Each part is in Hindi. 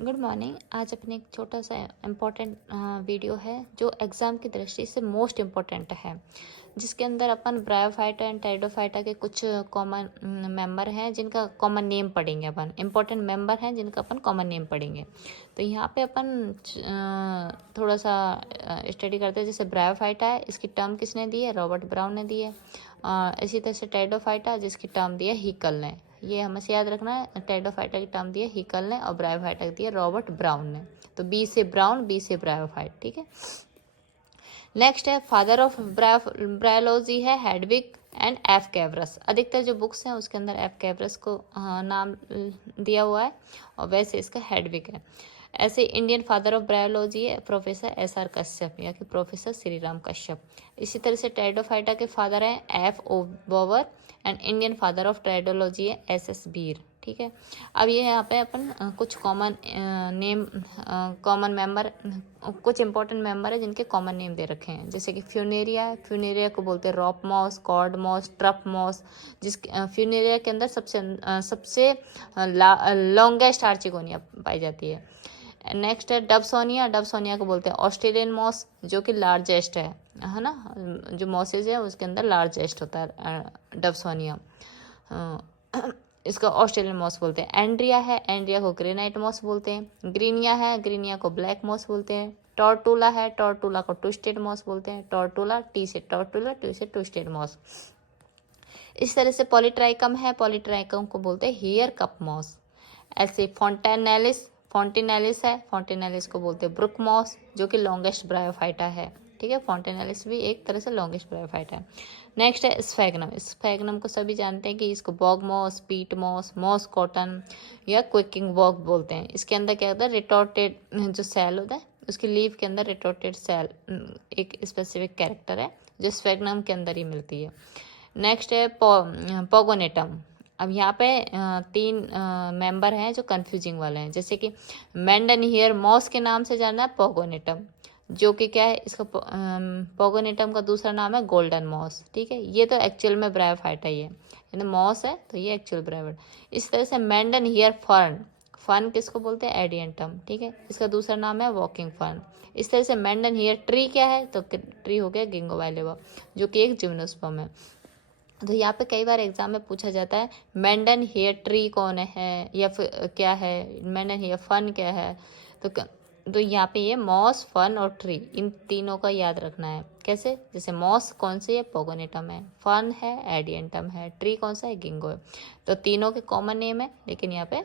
Good morning. आज अपने एक छोटा सा इम्पोर्टेंट वीडियो है जो एग्ज़ाम की दृष्टि से मोस्ट इम्पोर्टेंट है, जिसके अंदर अपन ब्रायोफाइटा एंड टेरिडोफाइटा के कुछ कॉमन मेंबर हैं जिनका कॉमन नेम पढ़ेंगे। अपन इम्पोर्टेंट मेंबर हैं जिनका अपन कॉमन नेम पढ़ेंगे। तो यहाँ पे अपन थोड़ा सा स्टडी करते हैं। जैसे ब्रायोफाइटा है, इसकी टर्म किसने दी है? रॉबर्ट ब्राउन ने दी है। इसी तरह से टेरिडोफाइटा, जिसकी टर्म दी है हिकल ने। ये हमें से याद रखना है। टेरिडोफाइटा की टर्म दी है हिकल ने और ब्रायोफाइटा की दी है रॉबर्ट ब्राउन ने। तो बी से ब्राउन, बी से ब्रायोफाइट। ठीक है। नेक्स्ट है फादर ऑफ ब्रायोलॉजी है हेडविग एंड एफ कैवरस। अधिकतर जो बुक्स हैं उसके अंदर एफ कैवरस को नाम दिया हुआ है और वैसे इसका हेडविग है। ऐसे इंडियन फादर ऑफ ब्रायोलॉजी है प्रोफेसर एस.आर. कश्यप या कि प्रोफेसर श्रीराम कश्यप। इसी तरह से टेरिडोफाइटा के फादर हैं F.O. बोवर and Indian father of pteridology है S.S. बीर। ठीक है। अब ये यहाँ पे अपन कुछ कॉमन नेम, कॉमन मेंबर, कुछ इंपॉर्टेंट मेंबर है जिनके कॉमन नेम दे रखे हैं। जैसे कि फ्यूनेरिया है, फ्यूनेरिया को बोलते हैं rope moss, cord moss, trap moss. Funaria के अंदर सबसे लॉन्गेस्ट आर्चिगोनिया पाई जाती है। नेक्स्ट है डबसोनिया। डबसोनिया को बोलते हैं ऑस्ट्रेलियन मॉस, जो कि लार्जेस्ट है ना। जो मॉसेज है उसके अंदर लार्जेस्ट होता है डबसोनिया। इसका ऑस्ट्रेलियन मॉस बोलते हैं। एंड्रिया है, एंड्रिया को ग्रेनाइट मॉस बोलते हैं। ग्रीनिया है, ग्रीनिया को ब्लैक मॉस बोलते हैं। टॉर्टुला है, टॉर्टुला को ट्विस्टेड मॉस बोलते हैं। टॉर्टुला, टी से टॉर्टुला, टी से ट्विस्टेड मॉस। इस तरह से पॉलीट्राइकम है, पॉलीट्राइकम को बोलते हैं हेयर कप मॉस। ऐसे फोंटेनेलिस, फोंटिनेलिस है, फोंटिनेलिस को बोलते हैं ब्रुक मॉस, जो कि लॉन्गेस्ट ब्रायोफाइटा है। ठीक है। फोंटेनेलिस भी एक तरह से लॉन्गेस्ट ब्रायोफाइटा है। नेक्स्ट है स्फैग्नम। स्फैग्नम को सभी जानते हैं कि इसको bog moss, peat moss, moss cotton या क्विकिंग बॉग बोलते हैं। इसके अंदर क्या होता है? रिटोर्टेड जो सेल होता है, उसकी लीफ के अंदर रिटोर्टेड सेल एक स्पेसिफिक कैरेक्टर है जो स्फैग्नम के अंदर ही मिलती है। नेक्स्ट है पोगोनेटम। अब यहाँ पे तीन मेंबर हैं जो कंफ्यूजिंग वाले हैं। जैसे कि मैंडन हेयर मॉस के नाम से जाना है पोगोनेटम, जो कि क्या है? इसका पोगोनेटम का दूसरा नाम है गोल्डन मॉस। ठीक है। ये तो एक्चुअल में ब्रायोफाइटा ही है, यानी मॉस है तो ये एक्चुअल ब्रायोफाइट। इस तरह से मैंडन हेयर फर्न, फर्न किसको बोलते हैं? एडियंटम। ठीक है। इसका दूसरा नाम है वॉकिंग फर्न। इस तरह से मैंडन हेयर ट्री क्या है? तो ट्री हो गया गिंगो बाइलोबा, जो कि एक जिम्नोस्पर्म है। तो यहाँ पे कई बार एग्जाम में पूछा जाता है मैंडन हेयर ट्री कौन है या फिर क्या है, मैंडन हेयर फन क्या है। तो यहाँ पे ये मॉस, फन और ट्री, इन तीनों का याद रखना है। कैसे? जैसे मॉस कौन सी है? पोगोनेटम है। फन है, एडियंटम है। ट्री कौन सा है? गिंगो है। तो तीनों के कॉमन नेम है, लेकिन यहाँ पे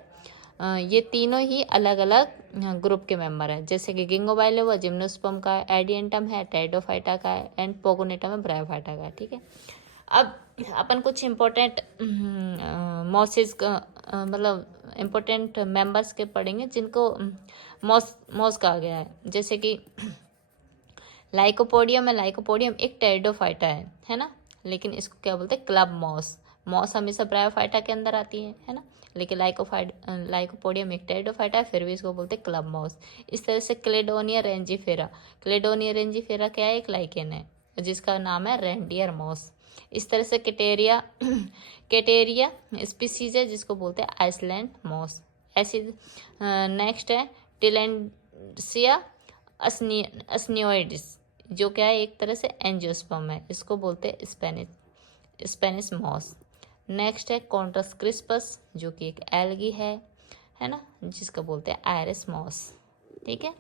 ये तीनों ही अलग अलग ग्रुप के मेंबर हैं। जैसे कि गिंगो बाइलोबा जिम्नोस्पर्म का है, एडियंटम है टेरिडोफाइटा का है एंड पोगोनेटम है ब्रायोफाइटा का है। ठीक है। अब अपन कुछ इम्पोर्टेंट मॉसेस का मतलब इम्पोर्टेंट मेंबर्स के पढ़ेंगे जिनको मॉस कहा गया है। जैसे कि लाइकोपोडियम है। लाइकोपोडियम एक टेरिडोफाइटा है ना, लेकिन इसको क्या बोलते हैं? Club moss. मॉस हमेशा ब्रायोफाइटा के अंदर आती है ना, लेकिन लाइकोपोडियम एक टेरिडोफाइटा है, फिर भी इसको बोलते हैं क्लब मॉस। इस तरह से क्लेडोनिया रेंजीफेरा, क्लेडोनिया रेंजीफेरा क्या है? एक लाइकेन है जिसका नाम है रेंडियर मॉस। इस तरह से केटेरिया, केटेरिया स्पीसीज है जिसको बोलते हैं आइसलैंड मॉस। ऐसी नेक्स्ट है टिलेंसिया अस्नियोइडिस, जो क्या है? एक तरह से एंजियोस्पर्म है, इसको बोलते हैं स्पेनिश मॉस। नेक्स्ट है कॉन्ट्रस क्रिस्पस, जो कि एक एल्गी है ना, जिसको बोलते हैं आयरिस मॉस। ठीक है।